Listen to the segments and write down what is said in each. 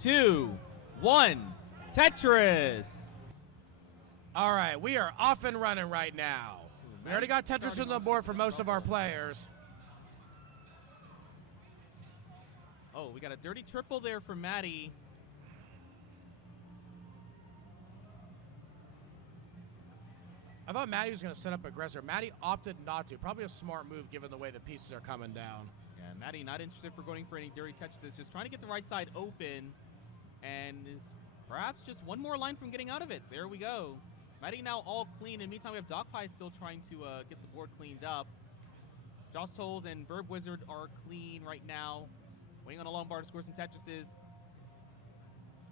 2, 1, Tetris. All right, we are off and running right now. We already got Tetris on the board for most of our players. Oh, we got a dirty triple there for Maddy. I thought Maddy was going to set up aggressor. Maddy opted not to. Probably a smart move given the way the pieces are coming down. Yeah, Maddy not interested for going for any dirty Tetris. Just trying to get the right side open and is perhaps just one more line from getting out of it. There we go. Maddy now all clean. In the meantime, we have Docpi still trying to get the board cleaned up. Josh Tolles and Birb Wizard are clean right now. Waiting on a long bar to score some Tetrises.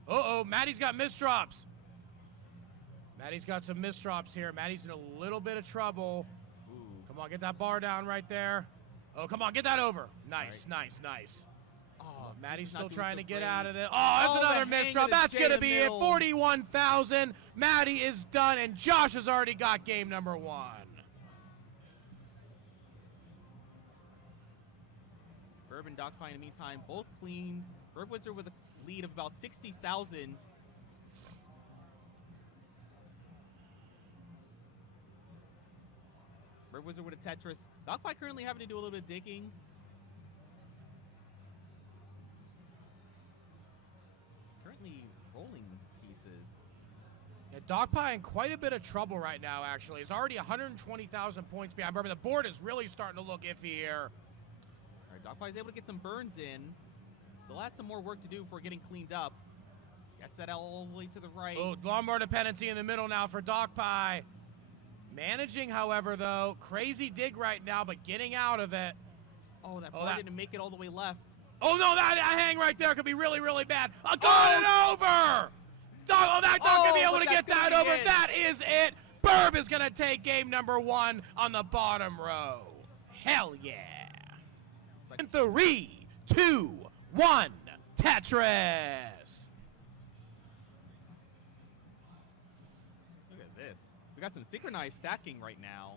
Uh-oh, Maddy's got misdrops. Maddy's got some misdrops here. Maddy's in a little bit of trouble. Ooh. Come on, get that bar down right there. Oh, come on, get that over. Nice, right. Nice. Oh, Maddy's still trying to get out of it. Oh, that's another misdrop. That's going to be it. 41,000. Maddy is done, and Josh has already got game number 1. Birb and Docpi in the meantime, both clean. Birb Wizard with a lead of about 60,000. Birb Wizard with a Tetris. Docpi currently having to do a little bit of digging. He's currently rolling pieces. Yeah, Docpi in quite a bit of trouble right now, actually. He's already 120,000 points behind. Remember, the board is really starting to look iffy here. All right, Docpi is able to get some burns in. Still has some more work to do before getting cleaned up. Gets that all the way to the right. Oh, lawnmower dependency in the middle now for Docpi. Managing, however, though. Crazy dig right now, but getting out of it. Oh, that bar didn't make it all the way left. Oh, no, that hang right there could be really, really bad. Got it over! That dog could be able to get that over. That is it. Birb is going to take game number 1 on the bottom row. Hell yeah. In 3, 2, 1, Tetris. Look at this. We got some synchronized stacking right now.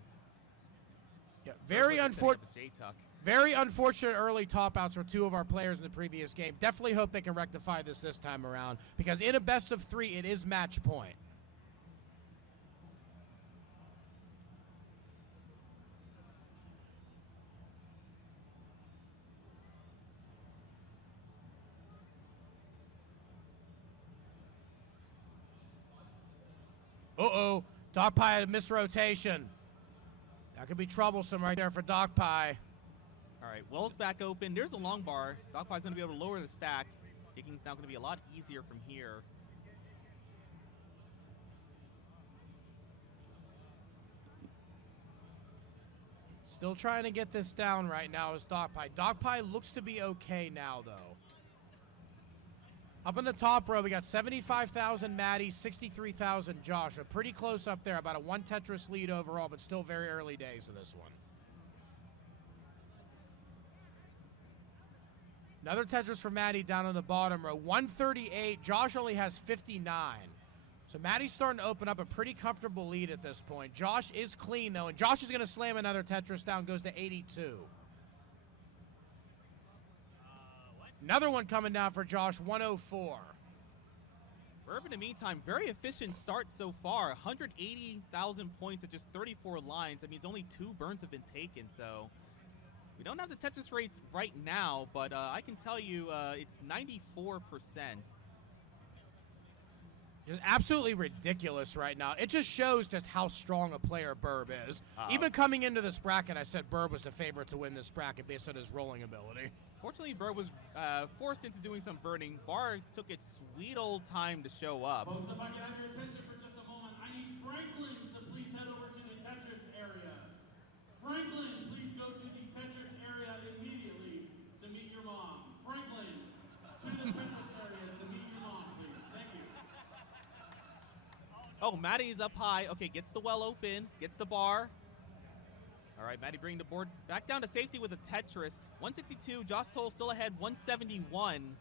Yeah, very unfortunate early top outs for 2 of our players in the previous game. Definitely hope they can rectify this time around, because in a best of 3, it is match point. Uh-oh, Docpi had a misrotation. That could be troublesome right there for Docpi. All right, Well's back open. There's a long bar. Docpi's going to be able to lower the stack. Digging's now going to be a lot easier from here. Still trying to get this down right now is Docpi. Docpi looks to be okay now, though. Up in the top row, we got 75,000 Maddy, 63,000 Josh. So pretty close up there, about a 1 Tetris lead overall, but still very early days of this one. Another Tetris for Maddy down on the bottom row. 138. Josh only has 59. So Maddy's starting to open up a pretty comfortable lead at this point. Josh is clean, though, and Josh is going to slam another Tetris down, goes to 82. Another one coming down for Josh, 104. Birb, in the meantime, very efficient start so far. 180,000 points at just 34 lines. That means only 2 burns have been taken, so we don't have the Tetris rates right now, but I can tell you it's 94%. Just absolutely ridiculous right now. It just shows just how strong a player Birb is. Even coming into this bracket, I said Birb was the favorite to win this bracket based on his rolling ability. Fortunately, Birb was forced into doing some burning. Bar took its sweet old time to show up. Folks, if I can have your attention for just a moment, I need Franklin to please head over to the Tetris area. Franklin, please go to the Tetris area immediately to meet your mom. Franklin, to the Tetris area to meet your mom, please. Thank you. Oh, Maddy's up high. Okay, gets the well open, gets the bar. All right, Maddy bringing the board back down to safety with a Tetris. 162, Josh Tolles still ahead, 171.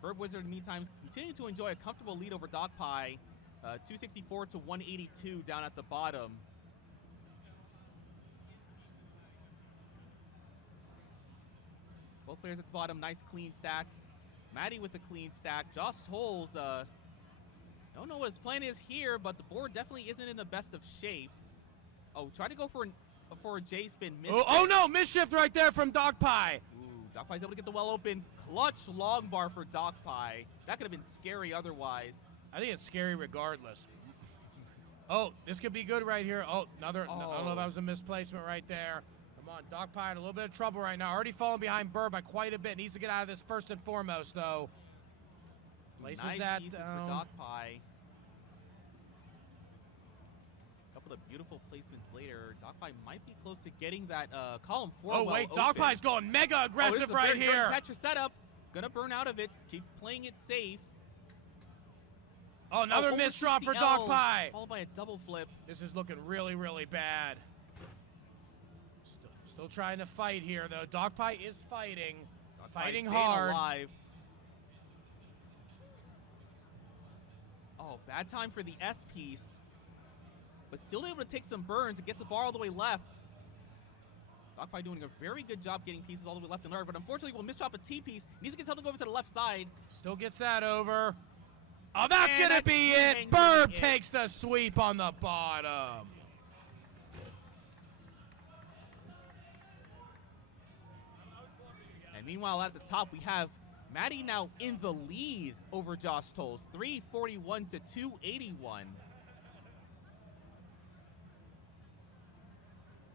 Birb Wizard, in the meantime, continuing to enjoy a comfortable lead over Docpi. 264 to 182 down at the bottom. Both players at the bottom, nice clean stacks. Maddy with a clean stack. Josh Tolles, don't know what his plan is here, but the board definitely isn't in the best of shape. Oh, try to go for a J spin. Oh no, misshift right there from Docpi. Ooh, Docpi's able to get the well open. Clutch long bar for Docpi. That could have been scary otherwise. I think it's scary regardless. Oh, this could be good right here. Oh, another. I don't know if that was a misplacement right there. Come on, Docpi in a little bit of trouble right now. Already falling behind Birb by quite a bit. Needs to get out of this first and foremost, though. Places nice that pieces down. for Docpi. A couple of beautiful placements later. Docpi might be close to getting that column 4. Oh, wait, Docpi's going mega aggressive right here. Tetris setup. Gonna burn out of it. Keep playing it safe. Oh, another misdrop for Docpi. Followed by a double flip. This is looking really, really bad. Still trying to fight here, though. Docpi is fighting. Fighting hard. Alive. Oh, bad time for the S piece. But still able to take some burns and gets the bar all the way left. Docpi doing a very good job getting pieces all the way left and right, but unfortunately will misdrop a T piece. Needs to get something over to the left side. Still gets that over. Oh, that's going to be it. Birb takes the sweep on the bottom. And meanwhile, at the top, we have Maddy now in the lead over Josh Tolles, 341 to 281.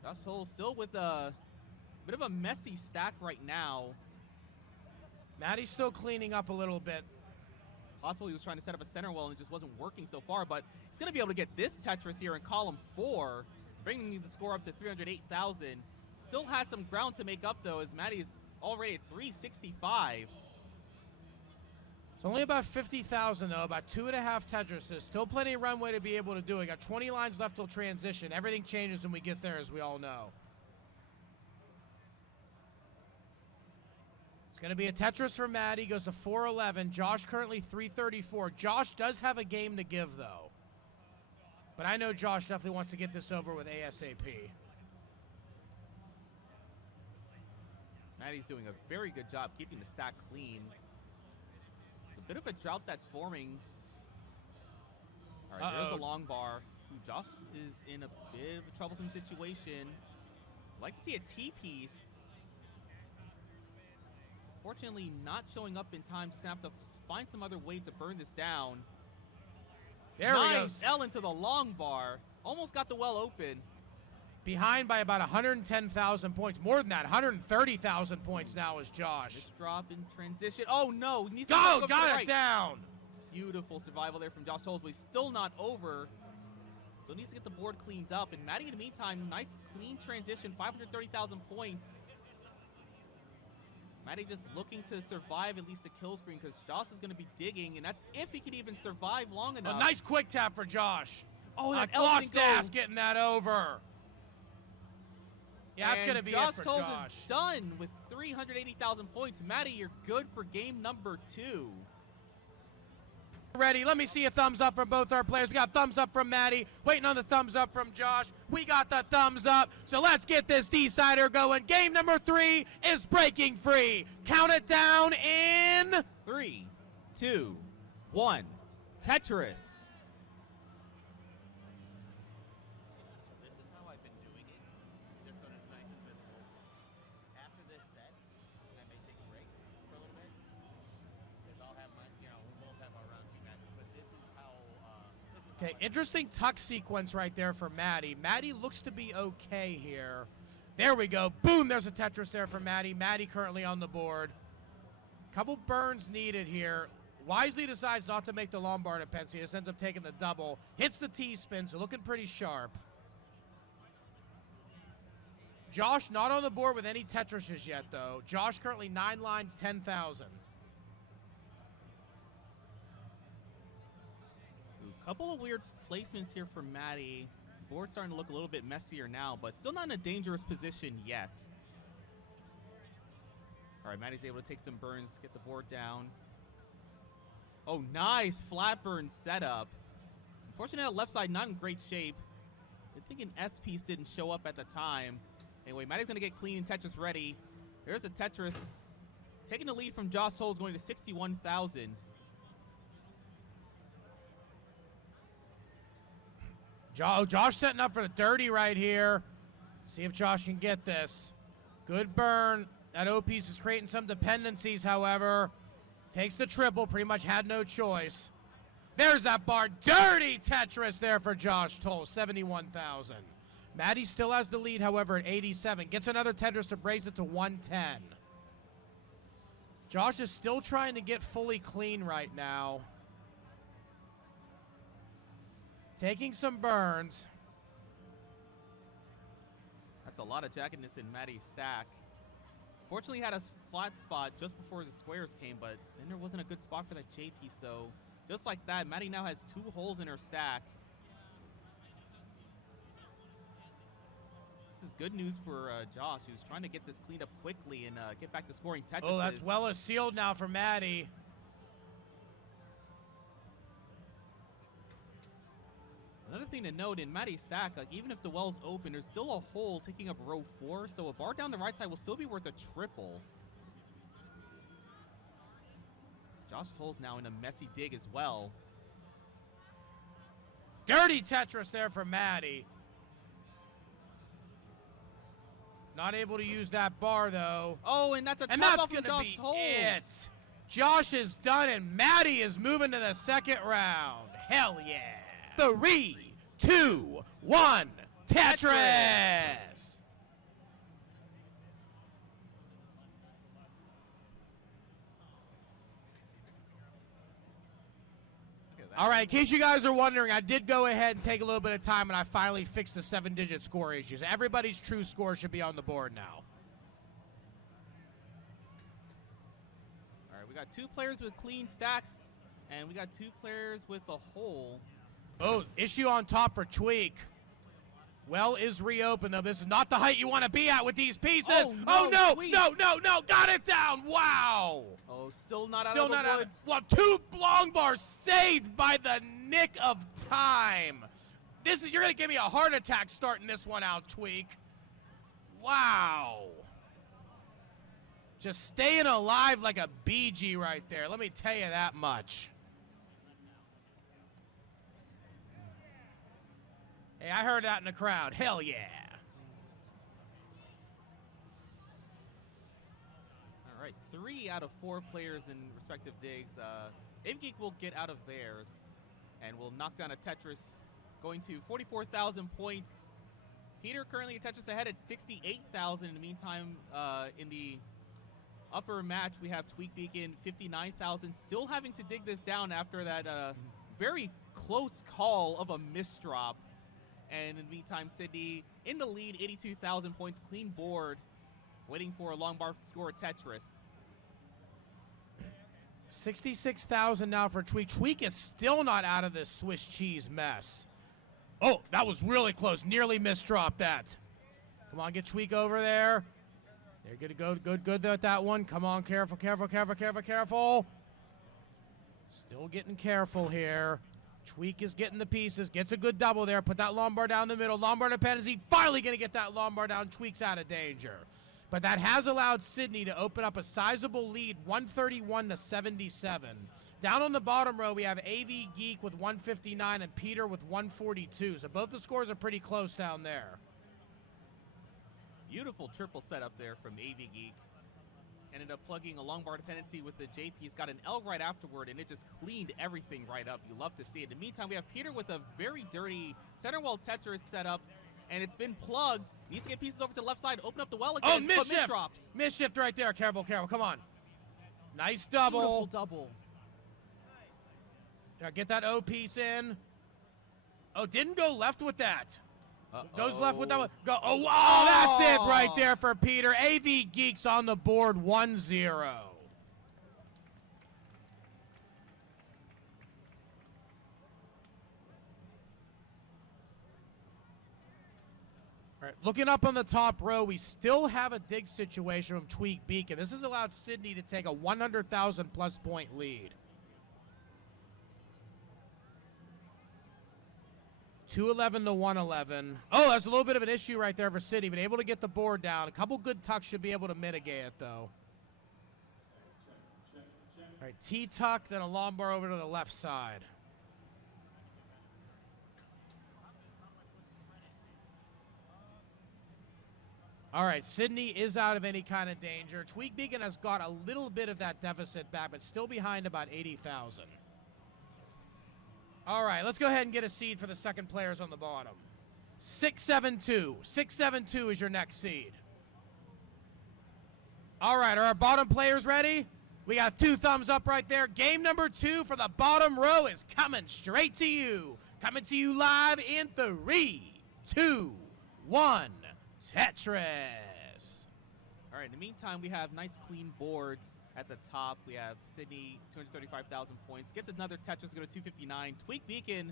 Josh Tolles still with a bit of a messy stack right now. Maddy's still cleaning up a little bit. It's possible he was trying to set up a center well and it just wasn't working so far, but he's going to be able to get this Tetris here in column 4, bringing the score up to 308,000. Still has some ground to make up, though, as Maddy is already at 365. It's only about 50,000, though, about 2.5 Tetrises. Still plenty of runway to be able to do it. Got 20 lines left till transition. Everything changes when we get there, as we all know. It's going to be a Tetris for Maddy. Goes to 411. Josh currently 334. Josh does have a game to give, though. But I know Josh definitely wants to get this over with ASAP. Maddy's doing a very good job keeping the stack clean. It's a bit of a drought that's forming. All right, there's a long bar. Ooh, Josh is in a bit of a troublesome situation. I'd like to see a T-piece. Fortunately, not showing up in time. Just going to have to find some other way to burn this down. There we go. Nice L into the long bar. Almost got the well open. Behind by about 110,000 points. More than that, 130,000 points now is Josh. This drop in transition. Oh, no. Needs to go, go got right. it down. Beautiful survival there from Josh Tolles, but he's still not over. So he needs to get the board cleaned up. And Maddy, in the meantime, nice clean transition, 530,000 points. Maddy just looking to survive at least a kill screen because Josh is going to be digging, and that's if he can even survive long enough. A nice quick tap for Josh. Oh, that lost ass getting that over. Yeah, that's going to be it for Josh. Josh. Is done with 380,000 points. Maddy, you're good for game number 2. Ready. Let me see a thumbs up from both our players. We got thumbs up from Maddy. Waiting on the thumbs up from Josh. We got the thumbs up. So let's get this decider going. Game number 3 is breaking free. Count it down in 3, 2, 1. Tetris. Okay, interesting tuck sequence right there for Maddy. Maddy looks to be okay here. There we go. Boom, there's a Tetris there for Maddy. Maddy currently on the board. Couple burns needed here. Wisely decides not to make the Lombard at Pensi. Just ends up taking the double. Hits the T-spin, so looking pretty sharp. Josh not on the board with any Tetrises yet, though. Josh currently 9 lines, 10,000. Couple of weird placements here for Maddy. Board starting to look a little bit messier now, but still not in a dangerous position yet. All right, Maddy's able to take some burns, get the board down. Oh, nice flat burn setup. Unfortunately, left side not in great shape. I think an S piece didn't show up at the time. Anyway, Maddy's gonna get clean and Tetris ready. There's a Tetris. Taking the lead from Josh Tolles, going to 61,000. Josh setting up for the dirty right here. See if Josh can get this. Good burn. That O piece is creating some dependencies, however. Takes the triple, pretty much had no choice. There's that bar. Dirty Tetris there for Josh Tolles, 71,000. Maddy still has the lead, however, at 87. Gets another Tetris to brace it to 110. Josh is still trying to get fully clean right now. Taking some burns. That's a lot of jaggedness in Maddy's stack. Fortunately, he had a flat spot just before the squares came, but then there wasn't a good spot for that JP, so just like that, Maddy now has 2 holes in her stack. This is good news for Josh, who's trying to get this cleaned up quickly and get back to scoring Tetrises. Oh, that's well as sealed now for Maddy. Another thing to note, in Maddy's stack, like, even if the well's open, there's still a hole taking up row 4, so a bar down the right side will still be worth a triple. Josh Tolles now in a messy dig as well. Dirty Tetris there for Maddy. Not able to use that bar, though. Oh, and that's a And top that's off from going to Josh be Tolles. it. Josh is done, and Maddy is moving to the second round. Hell yeah. 3, 2, 1, Tetris. All right, in case you guys are wondering, I did go ahead and take a little bit of time, and I finally fixed the 7-digit score issues. Everybody's true score should be on the board now. All right, we got 2 players with clean stacks, and we got 2 players with a hole. Oh, issue on top for Tweak. Well is reopened, though. This is not the height you want to be at with these pieces. Oh, no, Tweak. No. Got it down. Wow. Oh, still not Still out not of the out. woods. Well, 2 long bars saved by the nick of time. You're going to give me a heart attack starting this one out, Tweak. Wow. Just staying alive like a BG right there. Let me tell you that much. Hey, I heard that in the crowd. Hell yeah. All right, 3 out of 4 players in respective digs. Avgeek will get out of theirs and will knock down a Tetris, going to 44,000 points. Peter currently a Tetris ahead at 68,000. In the meantime, in the upper match, we have TweakBeacon 59,000, still having to dig this down after that very close call of a misdrop. And in the meantime, Sidney in the lead, 82,000 points, clean board, waiting for a long bar to score a Tetris. 66,000 now for Tweak. Tweak is still not out of this Swiss cheese mess. Oh, that was really close. Nearly misdropped that. Come on, get Tweak over there. They're good to go. Good at that one. Come on, careful. Still getting careful here. Tweak is getting the pieces, gets a good double there, put that long bar down the middle, long bar dependency, finally going to get that long bar down, Tweak's out of danger. But that has allowed Sidney to open up a sizable lead, 131 to 77. Down on the bottom row, we have Avgeek with 159 and Peter with 142, so both the scores are pretty close down there. Beautiful triple setup there from Avgeek. Ended up plugging a long bar dependency with the JP. He's got an L right afterward, and it just cleaned everything right up. You love to see it. In the meantime, we have Peter with a very dirty center well Tetris setup, and it's been plugged. Needs to get pieces over to the left side, open up the well again. Oh, misshift! Misdrops. Misshift right there. Careful. Come on. Nice double. Beautiful double. Now get that O piece in. Oh, didn't go left with that. Goes left with that one. Go. Oh, that's it right there for Peter. Avgeek's on the board 1-0. All right, looking up on the top row, we still have a dig situation from TweakBeacon. This has allowed Sidney to take a 100,000 plus point lead. 211 to 111. Oh, that's a little bit of an issue right there for Sidney, but able to get the board down. A couple good tucks should be able to mitigate it, though. right, T-tuck, then a long bar over to the left side. All right, Sidney is out of any kind of danger. TweakBeacon has got a little bit of that deficit back, but still behind about 80,000. All right, let's go ahead and get a seed for the second players on the bottom. 672. 672 is your next seed. All right, are our bottom players ready? We got 2 thumbs up right there. Game number 2 for the bottom row is coming straight to you. Coming to you live in 3, 2, 1. Tetris. All right, in the meantime, we have nice clean boards at the top. We have Sidney, 235,000 points. Gets another Tetris, go to 259. TweakBeacon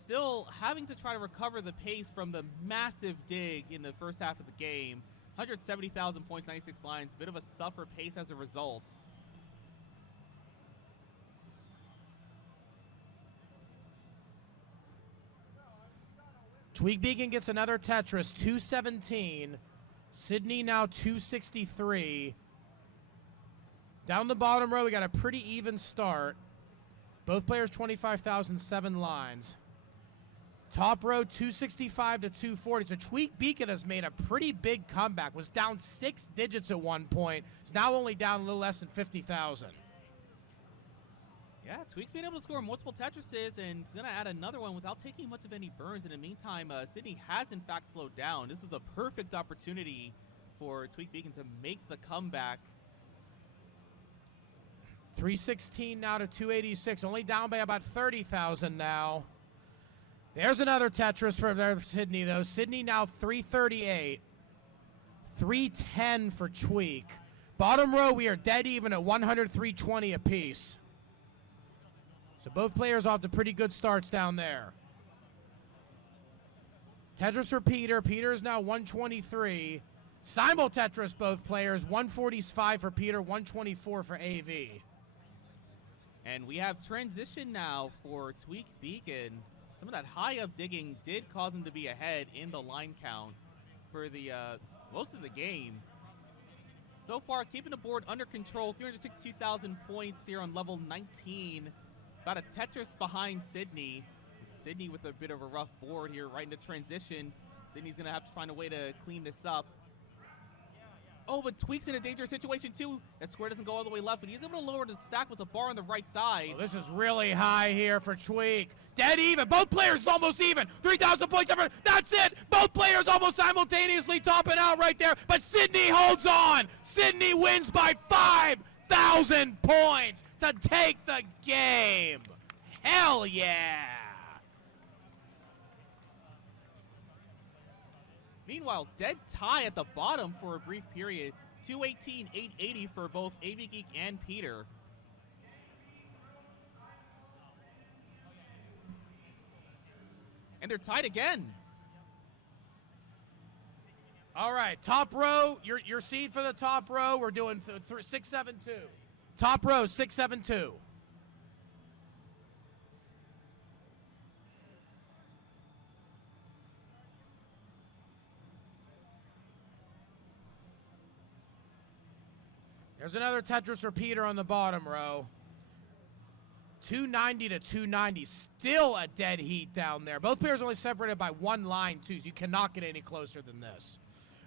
still having to try to recover the pace from the massive dig in the first half of the game. 170,000 points, 96 lines. Bit of a suffer pace as a result. TweakBeacon gets another Tetris, 217. Sidney now 263. Down the bottom row, we got a pretty even start. Both players 25,007 lines. Top row 265 to 240. So TweakBeacon has made a pretty big comeback. Was down 6 digits at one point. It's now only down a little less than 50,000. Yeah, Tweak's been able to score multiple Tetrises, and he's going to add another one without taking much of any burns. In the meantime, Sidney has, in fact, slowed down. This is a perfect opportunity for TweakBeacon to make the comeback. 316 now to 286, only down by about 30,000 now. There's another Tetris for Sidney, though. Sidney now 338. 310 for Tweak. Bottom row, we are dead even at 100, 320 apiece. So both players off to pretty good starts down there. Tetris for Peter. Peter is now 123. Simul Tetris, both players. 145 for Peter, 124 for AV. And we have transition now for TweakBeacon. Some of that high up digging did cause him to be ahead in the line count for the most of the game. So far, keeping the board under control. 362,000 points here on level 19. About a Tetris behind Sidney. Sidney with a bit of a rough board here right into transition. Sidney's going to have to find a way to clean this up. Oh, but Tweak's in a dangerous situation, too. That square doesn't go all the way left, but he's able to lower the stack with the bar on the right side. Oh, this is really high here for Tweak. Dead even. Both players almost even. 3,000 points. That's it. Both players almost simultaneously topping out right there, but Sidney holds on. Sidney wins by 5,000 points to take the game. Hell yeah. Meanwhile, dead tie at the bottom for a brief period. 218, 880 for both Avgeek and Peter. And they're tied again. All right, top row, your seed for the top row. We're doing 672. Top row, 672. There's another Tetris repeater on the bottom row. 290 to 290. Still a dead heat down there. Both players only separated by one line, too, so you cannot get any closer than this.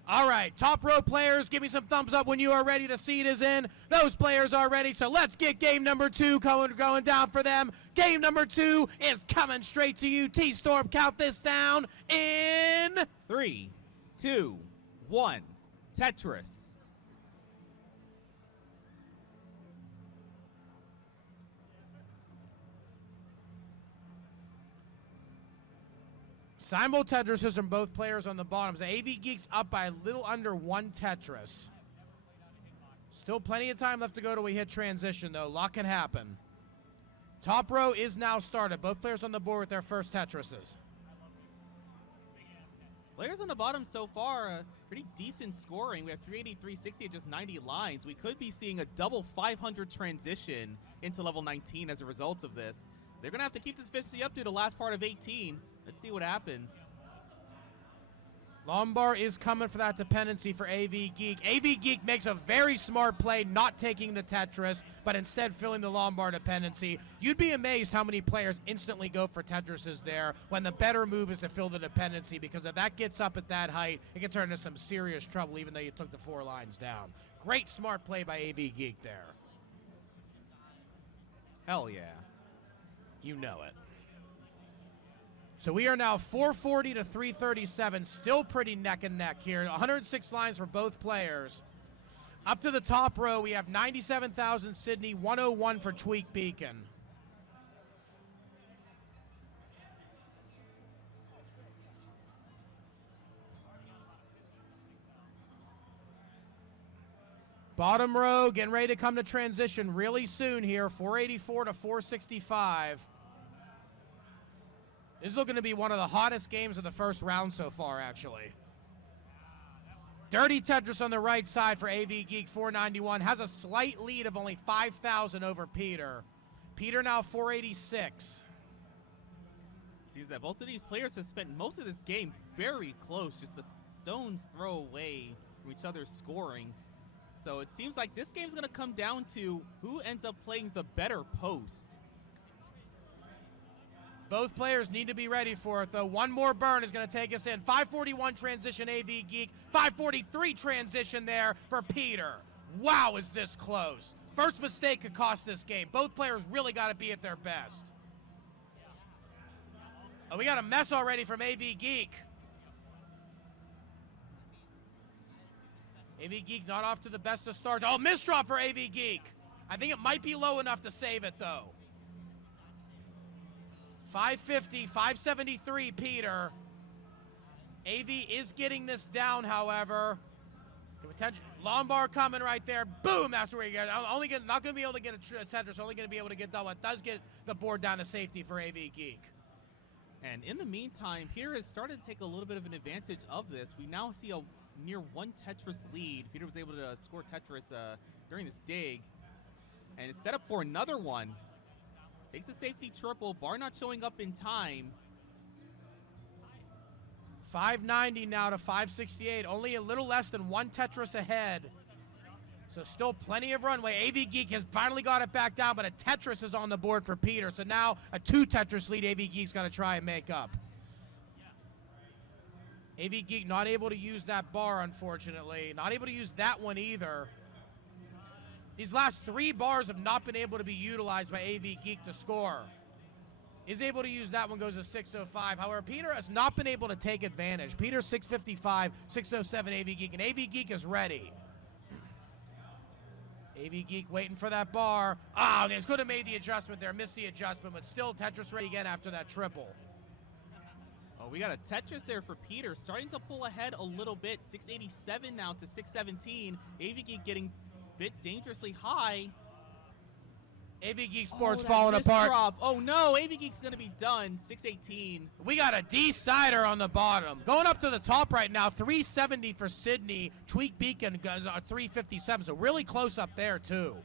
All right, top row players, give me some thumbs up when you are ready. The seed is in. Those players are ready, so let's get game number 2 going down for them. Game number 2 is coming straight to you. T-Storm, count this down in 3, 2, 1. Tetris. Simul Tetrises from both players on the bottom. So Avgeek's up by a little under 1 Tetris. Still plenty of time left to go till we hit transition, though. A lot can happen. Top row is now started. Both players on the board with their first Tetrises. Players on the bottom so far, pretty decent scoring. We have 380, 360 at just 90 lines. We could be seeing a double 500 transition into level 19 as a result of this. They're going to have to keep this efficiency up to the last part of 18. Let's see what happens. Lombard is coming for that dependency for Avgeek. Avgeek makes a very smart play not taking the Tetris, but instead filling the Lombard dependency. You'd be amazed how many players instantly go for Tetrises there when the better move is to fill the dependency, because if that gets up at that height, it can turn into some serious trouble even though you took the 4 lines down. Great smart play by Avgeek there. Hell yeah. You know it. So we are now 440 to 337, still pretty neck and neck here. 106 lines for both players. Up to the top row, we have 97,000 Sidney, 101 for TweakBeacon. Bottom row, getting ready to come to transition really soon here, 484 to 465. This is looking to be one of the hottest games of the first round so far, actually. Dirty Tetris on the right side for Avgeek, 491. Has a slight lead of only 5,000 over Peter. Peter now 486. Seems that both of these players have spent most of this game very close, just a stone's throw away from each other's scoring. So it seems like this game's going to come down to who ends up playing the better post. Both players need to be ready for it, though. One more burn is going to take us in. 541 transition, Avgeek. 543 transition there for Peter. Wow, is this close. First mistake could cost this game. Both players really got to be at their best. Oh, we got a mess already from Avgeek. Avgeek not off to the best of starts. Oh, misdrop for Avgeek. I think it might be low enough to save it, though. 550, 573, Peter. AV is getting this down, however. Lombard coming right there. Boom, that's where you get it. Not going to be able to get a Tetris, only going to be able to get double. It does get the board down to safety for Avgeek. And in the meantime, Peter has started to take a little bit of an advantage of this. We now see a near 1 Tetris lead. Peter was able to score Tetris during this dig. And is set up for another one. Takes a safety triple. Bar not showing up in time. 590 now to 568. Only a little less than 1 Tetris ahead. So still plenty of runway. Avgeek has finally got it back down, but a Tetris is on the board for Peter. So now a 2 Tetris lead Avgeek's going to try and make up. Avgeek not able to use that bar, unfortunately. Not able to use that one either. These last 3 bars have not been able to be utilized by Avgeek to score. Is able to use that one, goes to 605. However, Peter has not been able to take advantage. Peter 655, 607 Avgeek, and Avgeek is ready. Avgeek waiting for that bar. Ah, they could have made the adjustment there, missed the adjustment, but still Tetris ready again after that triple. Oh, we got a Tetris there for Peter, starting to pull ahead a little bit. 687 now to 617. Avgeek getting bit dangerously high. Avgeek's board's falling apart. Drop. Oh no, Avgeek's gonna be done. 618. We got a decider on the bottom. Going up to the top right now, 370 for Sidney. TweakBeacon goes 357, so really close up there too.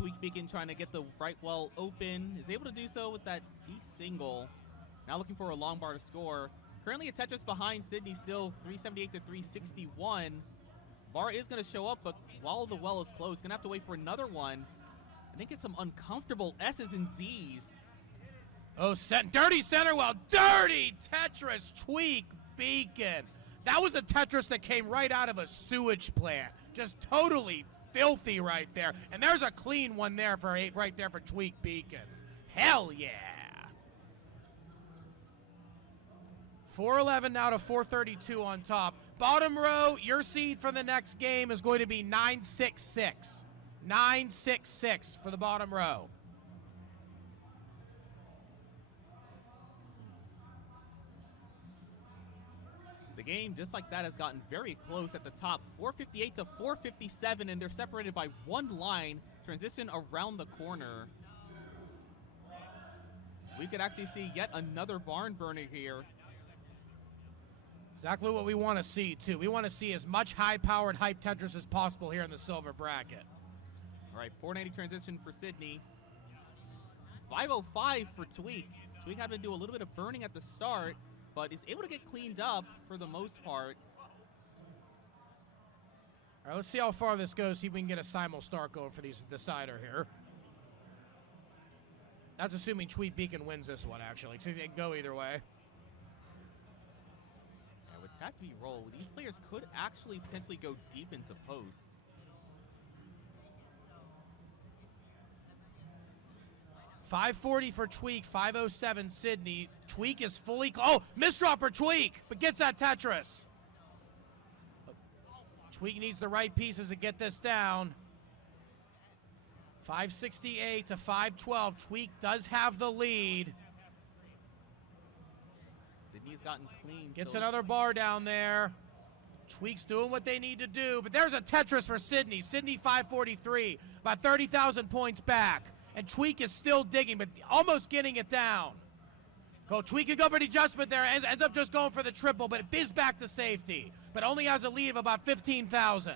TweakBeacon trying to get the right well open. Is able to do so with that T single. Now looking for a long bar to score. Currently a Tetris behind Sidney, still 378 to 361. Bar is going to show up, but while the well is closed, going to have to wait for another one. I think it's some uncomfortable S's and Z's. Oh, dirty center well. Dirty Tetris, TweakBeacon. That was a Tetris that came right out of a sewage plant. Just totally filthy right there. And there's a clean one there for right there for TweakBeacon. Hell yeah. 411 now to 432 on top. Bottom row, your seed for the next game is going to be 966. 966 for the bottom row. The game, just like that, has gotten very close at the top. 458 to 457, and they're separated by 1 line. Transition around the corner. We could actually see yet another barn burner here. Exactly what we want to see, too. We want to see as much high-powered hype Tetris as possible here in the silver bracket. All right, 490 transition for Sidney. 505 for Tweak. Tweak had to do a little bit of burning at the start, but is able to get cleaned up for the most part. All right, let's see how far this goes, see if we can get a simul start going for these decider here. That's assuming TweakBeacon wins this one, actually. So it can go either way. Yeah, with Tap V roll, these players could actually potentially go deep into post. $540 for Tweak, $507 Sidney. Tweak is fully... Oh, misdrop for Tweak, but gets that Tetris. Tweak needs the right pieces to get this down. 568 to 512. Tweak does have the lead. Sidney's gotten clean. Gets another bar down there. Tweak's doing what they need to do, but there's a Tetris for Sidney. Sidney 543, about 30,000 points back. And Tweak is still digging, but almost getting it down. Tweak can go for the adjustment there, ends up just going for the triple, but it biz back to safety. But only has a lead of about 15,000.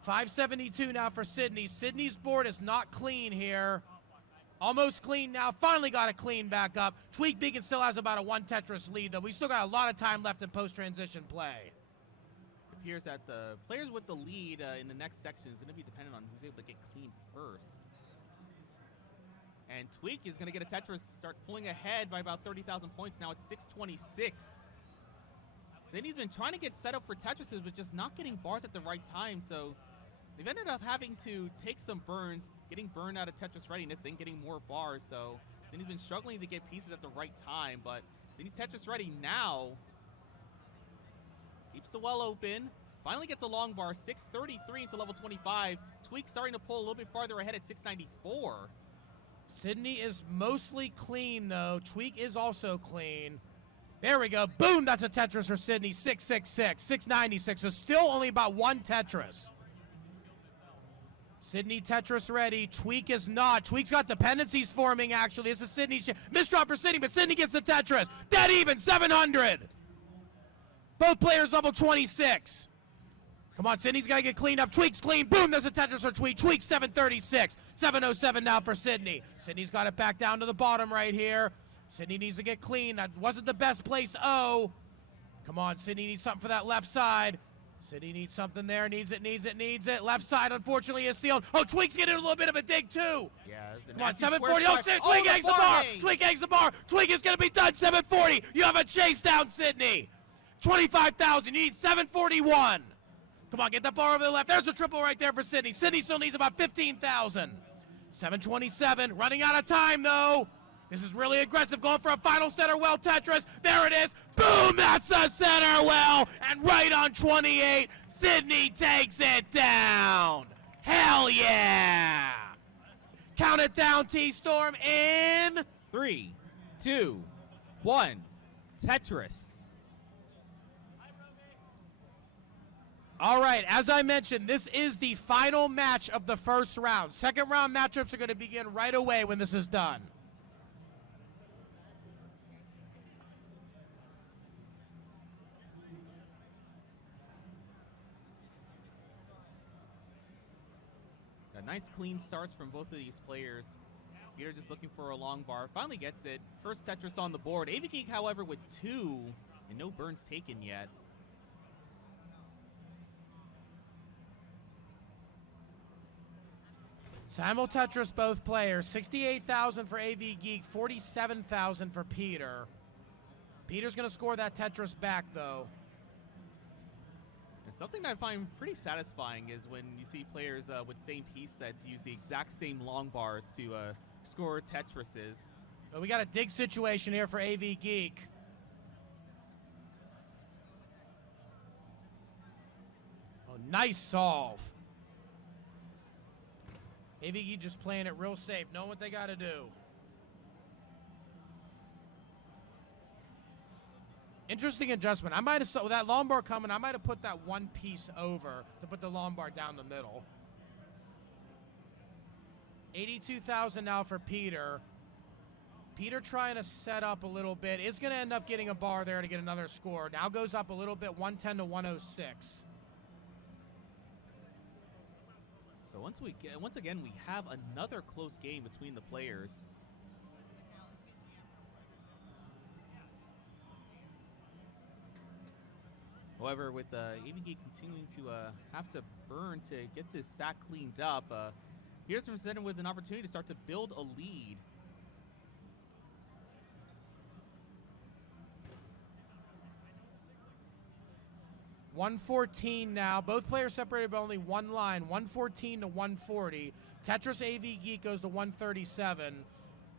572 now for Sidney. Sidney's board is not clean here. Almost clean now. Finally got it clean back up. TweakBeacon still has about a 1 Tetris lead, though. We still got a lot of time left in post-transition play. It appears that the players with the lead in the next section is going to be dependent on who's able to get clean first. And Tweak is going to get a Tetris, start pulling ahead by about 30,000 points. Now it's 626. Sidney's been trying to get set up for Tetrises, but just not getting bars at the right time. So they've ended up having to take some burns, getting burned out of Tetris readiness, then getting more bars. So Sidney's been struggling to get pieces at the right time, but Sidney's Tetris ready now. Keeps the well open. Finally gets a long bar, 633 into level 25. Tweak starting to pull a little bit farther ahead at 694. Sidney is mostly clean, though. Tweak is also clean. There we go. Boom, that's a Tetris for Sidney. 666, 696. So still only about 1 Tetris. Sidney Tetris ready. Tweak is not. Tweak's got dependencies forming, actually. This is Sidney's misdrop for Sidney, but Sidney gets the Tetris. Dead even, 700. Both players level 26. Come on, Sidney's got to get cleaned up. Tweak's clean. Boom, there's a Tetris for Tweak. Tweak 736. 707 now for Sidney. Sidney's got it back down to the bottom right here. Sidney needs to get clean. That wasn't the best place. Oh. Come on, Sidney needs something for that left side. Sidney needs something there. Needs it, needs it, needs it. Left side, unfortunately, is sealed. Oh, Tweak's getting a little bit of a dig, too. Yeah, come on, 740. Oh, Tweak eggs the bar. Tweak eggs the bar. Tweak is going to be done. 740. You have a chase down, Sidney. 25,000. You need 741. Come on, get that bar over the left. There's a triple right there for Sidney. Sidney still needs about 15,000. 727. Running out of time, though. This is really aggressive. Going for a final center well Tetris. There it is. Boom! That's the center well. And right on 28, Sidney takes it down. Hell yeah! Count it down, T-Storm, in 3, 2, 1. Tetris. All right, as I mentioned, this is the final match of the first round. Second round matchups are going to begin right away when this is done. Nice clean starts from both of these players. Peter just looking for a long bar. Finally gets it. First Tetris on the board. Avgeek, however, with 2 and no burns taken yet. Simul Tetris both players. 68,000 for Avgeek, 47,000 for Peter. Peter's going to score that Tetris back, though. Something that I find pretty satisfying is when you see players with same piece sets use the exact same long bars to score Tetrises. But we got a dig situation here for Avgeek. Oh, nice solve. Avgeek just playing it real safe, knowing what they got to do. Interesting adjustment. I might have, with that long bar coming, I might have put that one piece over to put the long bar down the middle. 82,000 now for Peter. Peter trying to set up a little bit. Is going to end up getting a bar there to get another score. Now goes up a little bit, 110 to 106. So once again, we have another close game between the players. However, with Avgeek continuing to have to burn to get this stack cleaned up, here's from Sidney with an opportunity to start to build a lead. $114 now. Both players separated by only one line. 114 to 140. Tetris Avgeek goes to 137.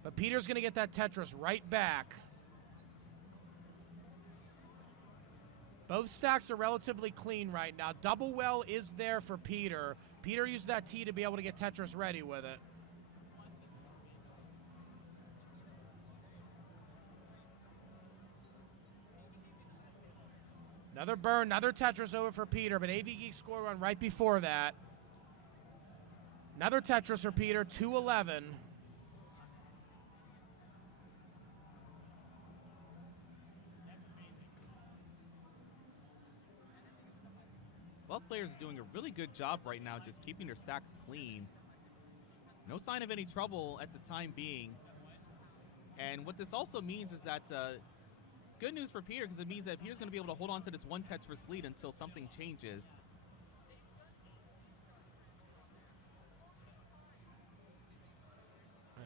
But Peter's going to get that Tetris right back. Both stacks are relatively clean right now. Double well is there for Peter. Peter used that T to be able to get Tetris ready with it. Another burn, another Tetris over for Peter, but Avgeek scored one right before that. Another Tetris for Peter, 211. Both players are doing a really good job right now just keeping their stacks clean. No sign of any trouble at the time being. And what this also means is that it's good news for Peter, because it means that Peter's going to be able to hold on to this one Tetris lead until something changes.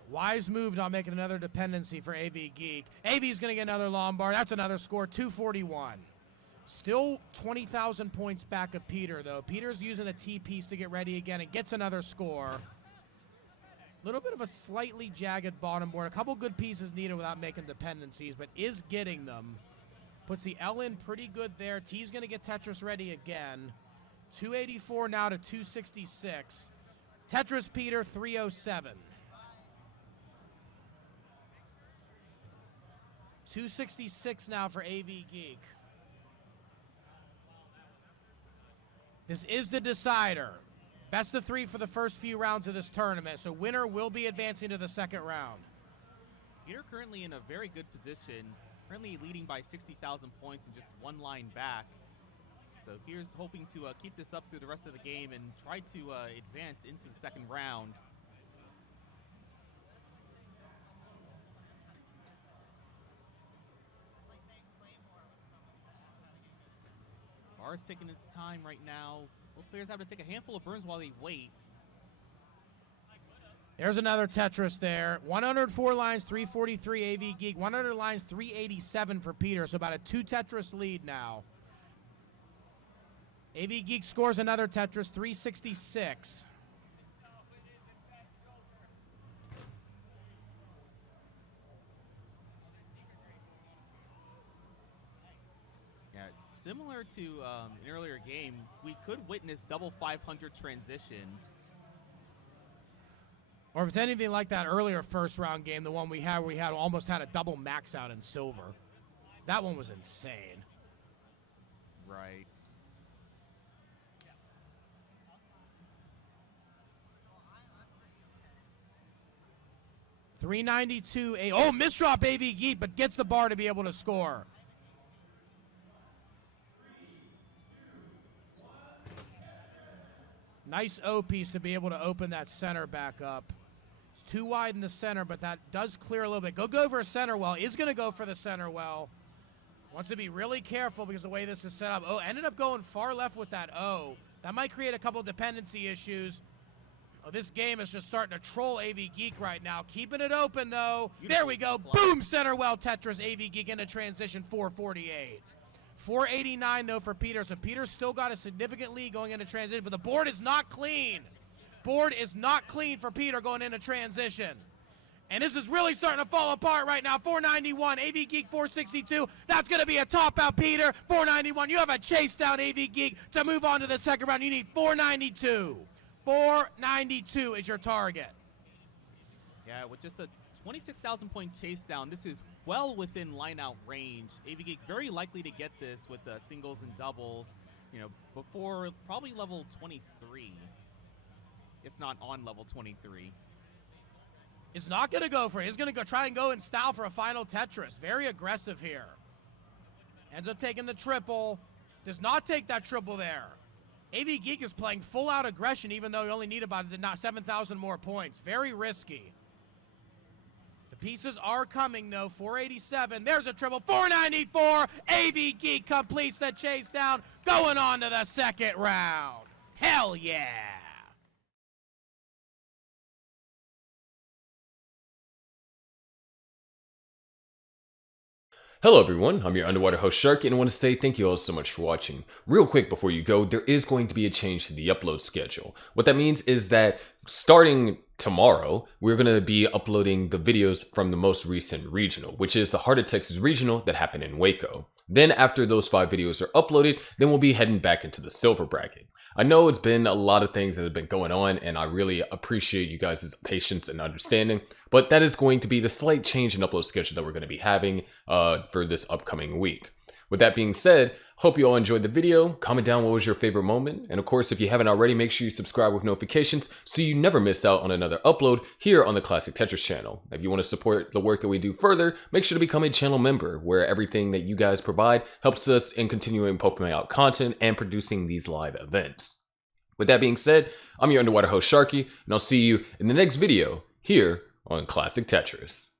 Wise move not making another dependency for Avgeek. AV's going to get another long bar. That's another score, 241. Still 20,000 points back of Peter, though. Peter's using a T-piece to get ready again and gets another score. A little bit of a slightly jagged bottom board. A couple good pieces needed without making dependencies, but is getting them. Puts the L in pretty good there. T's going to get Tetris ready again. 284 now to 266. Tetris Peter, 307. 266 now for Avgeek. This is the decider. Best of 3 for the first few rounds of this tournament, so winner will be advancing to the second round. Peter currently in a very good position, currently leading by 60,000 points and just one line back. So Peter's hoping to keep this up through the rest of the game and try to advance into the second round. Bar's taking its time right now. Both players have to take a handful of burns while they wait. There's another Tetris there. 104 lines, 343 Avgeek. 100 lines, 387 for Peter. So about a 2 Tetris lead now. Avgeek scores another Tetris, 366. Yeah, it's similar to an earlier game. We could witness double 500 transition. Or if it's anything like that earlier first round game, the one we had almost had a double max out in silver. That one was insane. Right. $392. Oh, misdrop Avgeek, but gets the bar to be able to score. Nice O piece to be able to open that center back up. It's too wide in the center, but that does clear a little bit. Go for a center well. Is going to go for the center well. Wants to be really careful because the way this is set up. Oh, ended up going far left with that O. That might create a couple dependency issues. Oh, this game is just starting to troll Avgeek right now. Keeping it open, though. There we go. Boom, center well Tetris. Avgeek into transition, 448. 489, though, for Peter. So Peter's still got a significant lead going into transition, but the board is not clean. Board is not clean for Peter going into transition. And this is really starting to fall apart right now. 491, Avgeek 462. That's going to be a top out, Peter. 491. You have a chase down, Avgeek, to move on to the second round. You need 492. 492 is your target. Yeah, with just a 26,000 point chase down, this is well within line out range. Avgeek very likely to get this with singles and doubles, before probably level 23, if not on level 23. is not going to go for it. He's going to go try and go in style for a final Tetris. Very aggressive here. Ends up taking the triple. Does not take that triple there. Avgeek is playing full out aggression even though he only need about 7,000 more points. Very risky. The pieces are coming though. 487. There's a triple. 494. Avgeek completes the chase down. Going on to the second round. Hell yeah. Hello everyone, I'm your underwater host Sharky and I want to say thank you all so much for watching. Real quick before you go, there is going to be a change to the upload schedule. What that means is that starting tomorrow, we're going to be uploading the videos from the most recent regional, which is the Heart of Texas regional that happened in Waco. Then after those 5 videos are uploaded, then we'll be heading back into the silver bracket. I know it's been a lot of things that have been going on and I really appreciate you guys' patience and understanding, but that is going to be the slight change in upload schedule that we're going to be having for this upcoming week. With that being said, hope you all enjoyed the video. Comment down what was your favorite moment. And of course, if you haven't already, make sure you subscribe with notifications so you never miss out on another upload here on the Classic Tetris channel. If you want to support the work that we do further, make sure to become a channel member where everything that you guys provide helps us in continuing pumping out content and producing these live events. With that being said, I'm your underwater host Sharky, and I'll see you in the next video here on Classic Tetris.